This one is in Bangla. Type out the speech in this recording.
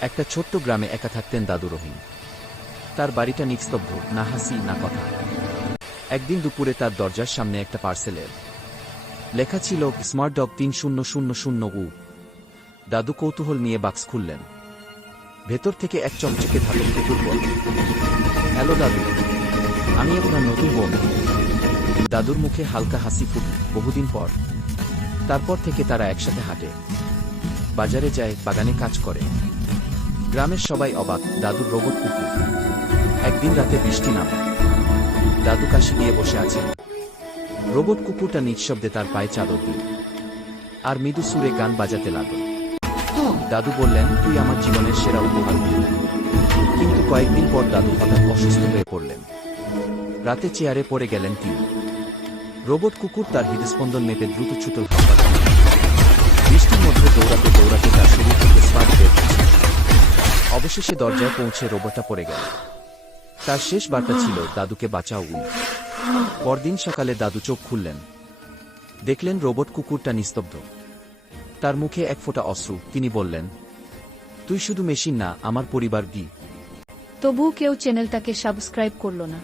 একটা ছোট্ট গ্রামে একা থাকতেন দাদু রহিম। তার বাড়িটা নিস্তব্ধ, না হাসি না কথা। একদিন দুপুরে তার দরজার সামনে একটা পার্সেল এল। লেখা ছিল স্মার্ট ডগ 3000 উ। দাদু কৌতূহল নিয়ে বাক্স খুললেন। ভেতর থেকে এক চকচকে ধাতব কুকুর বলল, হ্যালো দাদু, আমি আপনার নতুন বন্ধু। দাদুর মুখে হালকা হাসি ফুটল। বহুদিন পর। তারপর থেকে তারা একসাথে হাঁটে, বাজারে যায়, বাগানে কাজ করে। গ্রামের সবাই অবাক, দাদুর রোবট কুকুর। একদিন রাতে বৃষ্টি নামে। দাদু কাশি দিয়ে বসে আছেন। রোবট কুকুরটা নিঃশব্দে তার পায়ে চাদর দিল আর মৃদু সুরে গান বাজাতে লাগল। দাদু বললেন, তুই আমার জীবনের সেরা উপহার। কিন্তু কয়েকদিন পর দাদু হঠাৎ অসুস্থ হয়ে পড়লেন। রাতে চেয়ারে পড়ে গেলেন তিনি। রোবট কুকুর তার হৃদস্পন্দন মেপে দ্রুত ছুটল হাসপাতালে। বৃষ্টির মধ্যে দৌড়াতে দৌড়াতে তার শরীর থেকে স্পার্ক বের হচ্ছে। অবশেষে দরজায় পৌঁছে রোবটটা পড়ে গেল। তার শেষ বার্তা ছিল, দাদুকে বাঁচাও উই। পরদিন সকালে দাদু চোখ খুললেন। দেখলেন রোবট কুকুরটা নিস্তব্ধ, তার মুখে এক ফোঁটা অশ্রু। তিনি বললেন, তুই শুধু মেশিন না, আমার পরিবার। তবুও কেউ চ্যানেলটাকে সাবস্ক্রাইব করল না।